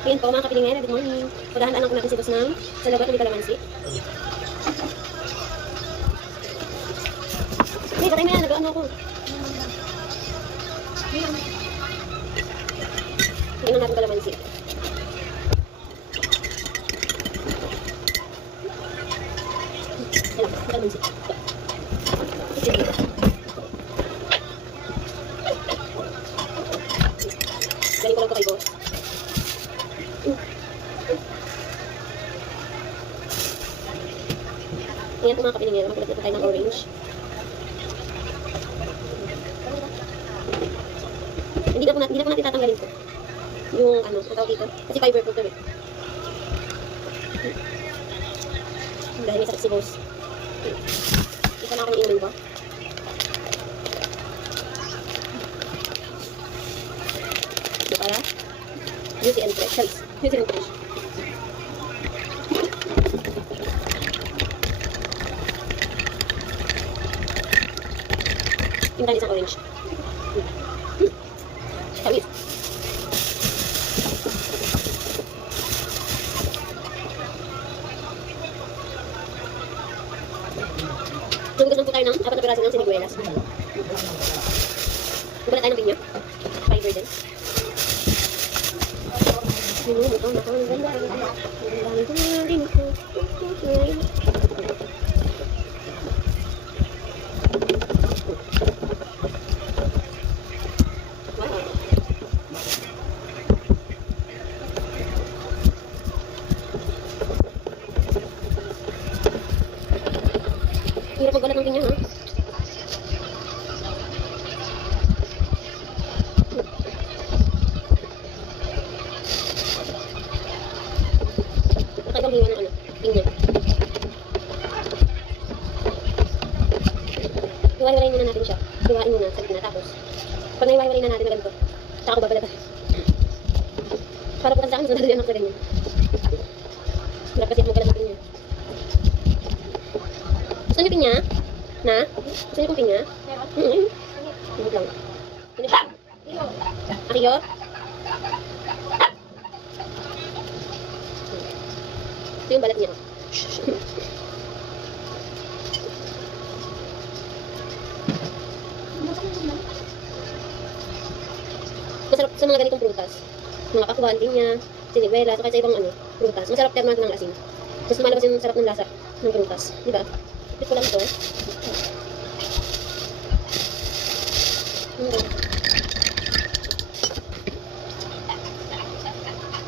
Ayan po mga kapilingera, good morning. Paghahandaan lang po natin si boss ng salabat na may kalamansi. Hey, patay na yan, nag-ano ako. Tingnan natin kalamansi. Ayan, kalamansi. Galing ko lang po kay boss. Ayan po mga kapilingera, magkulat na po tayo ng orange. Hindi na po natin tatanggalin po. Yung ano, ang tawag dito. Kasi fiber po ito eh. Dahil may sakit si boss. Isa na ako ng inumin ko. Ito para beauty and fresh. Charis. Beauty and fresh. Yung tayo isang orange. Charis. Tunggusan po tayo ng 4 na piraso ng siniguelas. Bumala tayo ng pinya. Fiber din. Ito na ang ganda. Hirap magbalat ng pinya, ha? Kakaibang hiwa ng ano, pinya. Hiwa-hiwalayin muna natin siya. Hiwain muna sa gitna. Tapos, pag naiwa-hiwalayin na natin na ganito, saka ko babalatan. Para po kasi sa akin, mas nadali anak sa ganyan. Hirap kasi magbalat ng pinya. Gusto niyo pinya? Na? Gusto niyo kong pinya? Hindi lang. Akiyo? Ito yung balat niya. Masarap sa mga ganitong prutas. Mga pakwan, pinya, siniguela, so kahit sa ibang ano, prutas. Masarap termo ng asin. Mas lumalabas yung sarap ng lasa ng prutas. Diba? Ito ko lang ito.